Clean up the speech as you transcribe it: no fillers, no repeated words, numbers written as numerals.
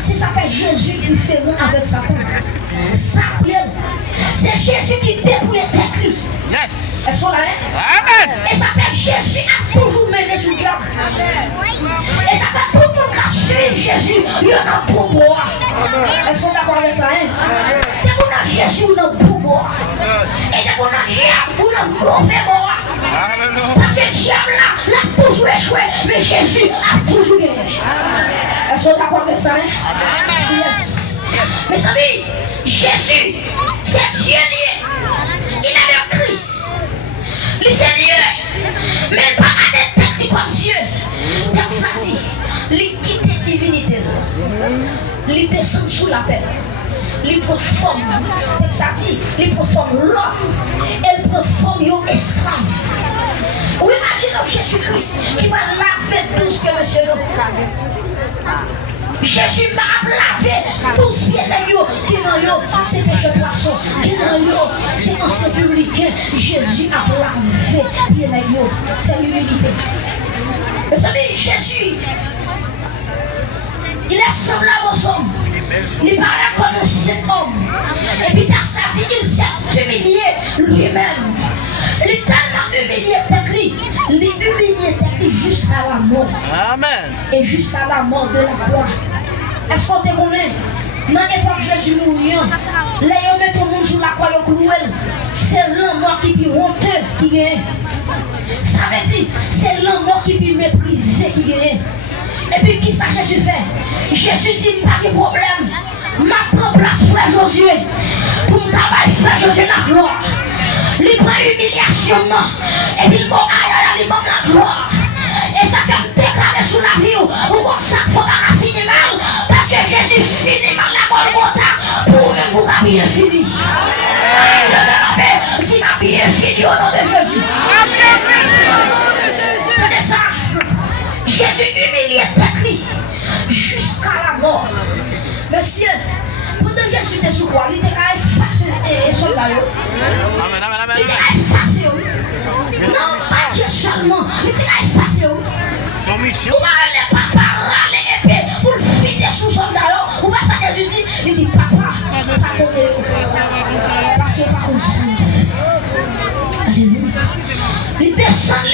C'est ça que Jésus différent avec Satan. C'est Jésus qui dépouille tes cris. Yes. Est-ce qu'on l'a? Amen. Et ça fait Jésus a toujours mené sur diable. Et ça fait tout le monde qui a suivi Jésus. Il y en a pour moi. Est-ce qu'on est d'accord avec ça? Dès qu'on a Jésus, on a pour moi. Et dès qu'on a diable, on a mauvais moi. Parce que le diable là, l'a toujours échoué. Mais Jésus a toujours gagné. Est-ce qu'on est d'accord avec ça? Yes. Mes amis, Jésus, c'est Dieu lié. Il avait le Christ. Le Seigneur, même pas à des textes comme Dieu. Texte ça dit, il quitte la divinité. Il descend sous la terre. Il prend forme. Texte ça dit, il prend forme l'homme. Il prend forme un esclave. Ou imaginez Jésus-Christ qui va laver tout ce que monsieur. Jésus m'a lavé tout ce qui est dans yo, qui dans yo, c'est péché poisson, qui dans yo, c'est ancien publicain. Jésus a lavé qui est dans yo, c'est l'humilité. Vous savez, Jésus, il est semblable aux hommes. Il parlait comme un seul homme. Et puis dans sa vie, il s'est humilié lui-même. Il est tellement humilié lui. Il est humilié jusqu'à la mort. Amen. Et jusqu'à la mort de la croix. Est-ce qu'on te connaît? Dans l'époque Jésus mourant, là ils mettent tout le monde sur la croix cruelle. C'est l'homme mort qui est honteux qui gagne. Ça veut dire, c'est l'homme mort qui est méprisé qui gagne. Et puis qui ça Jésus fait? Jésus dit pas de problème. Ma prend place frère Josué. Pour me travailler frère Josué la gloire. Il prend humiliation et puis il prend la gloire. Et ça fait me déclarer sous la vie ou comme ça il ne faut pas finir mal. Parce que Jésus finit mal la Golgotha pour même vous avez bien fini. Si vous avez bien fini au nom de Jésus. Tenez ça. Jésus humilié t'écrit jusqu'à la mort. Monsieur, pendant que Jésus était sous quoi, il était effacé et soldat. Il était effacé. Non, pas Dieu seulement. Il était effacé. Son mission. Vous m'avez papa râler épée pour le filer sous soldat. Ou pas ça Jésus dit, il dit papa, pas côté. Passez par aussi. Il descend,